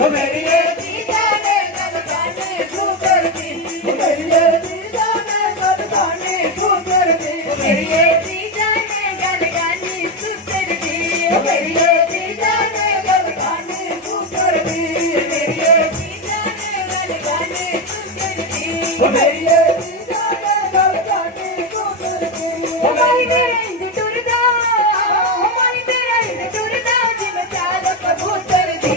मेरी ये जीजा ने गल गाने तू करदी मेरी ये जीजा ने गल गाने तू करदी मेरी ये जीजा ने गल गाने तू करदी मेरी ये जीजा ने गल गाने तू करदी मेरी ये जीजा ने गल गाने तू करदी मेरी ये जीजा ने गल गाने तू करदी हमारी मेरे इंज टुरदा हमारी मेरे इंज टुरदा जिम चाल कबूतर दी